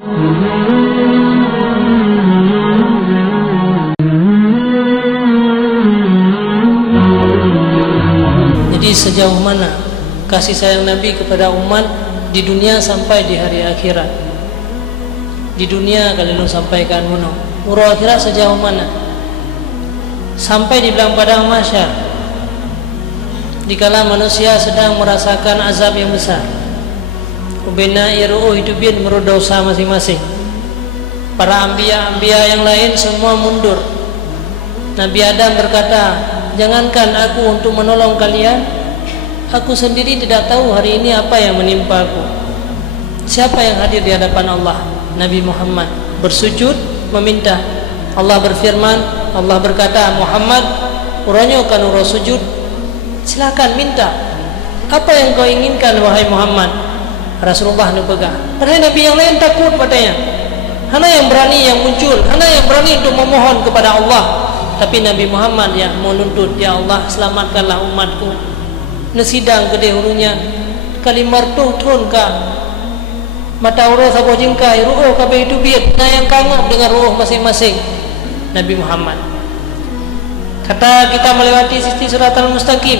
Jadi sejauh mana kasih sayang Nabi kepada umat di dunia sampai di hari akhirat. Di dunia kalau sampaikan murah akhirat sejauh mana? Sampai di bilang padang mahsyar, dikala manusia sedang merasakan azab yang besar, ubena iru'u hidupin menurut dosa masing-masing. Para anbiya yang lain semua mundur. Nabi Adam berkata, jangankan aku untuk menolong kalian, aku sendiri tidak tahu hari ini apa yang menimpa aku. Siapa yang hadir di hadapan Allah? Nabi Muhammad bersujud meminta. Allah berfirman, Allah berkata, Muhammad uranyo kan ura sujud, silakan minta apa yang kau inginkan wahai Muhammad. Rasulullah nu pegang. Padahal Nabi yang lain takut padanya. Hana yang berani yang muncul, hana yang berani untuk memohon kepada Allah. Tapi Nabi Muhammad yang menuntut, ya Allah selamatkanlah umatku. Nesidang gede hurunya kalimar tu tun ka mata uruh sabo jingkai ruh kabeh itu biat na yang kangop dengan ruh masing-masing. Nabi Muhammad kata kita melewati sisi siratal mustaqim,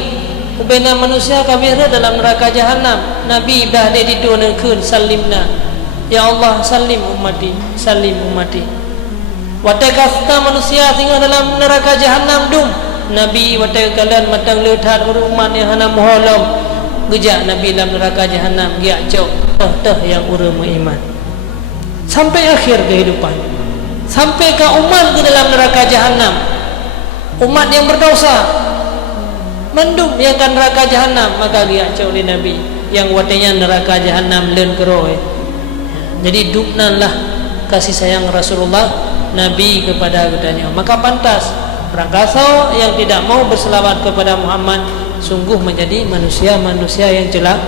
ubena manusia kabeh dalam neraka jahanam. Nabi dah ada di dunia kun salimna, ya Allah salim ummati, salim ummati. Watai kasta manusia tinggal dalam neraka jahanam dum. Nabi watai kalian matang leuthat umat yang hana muhalam gejak Nabi dalam neraka jahanam giak jauh teh yang urang iman sampai akhir kehidupan, sampai ke umat ke dalam neraka jahanam. Umat yang berdosa mendum yang kan neraka jahanam, maka giak jauh oleh Nabi yang watainya neraka jahanam len keroe. Jadi duknanlah kasih sayang Rasulullah Nabi kepada kepadanya. Maka pantas perangkasau yang tidak mau berselawat kepada Muhammad sungguh menjadi manusia-manusia yang celaka.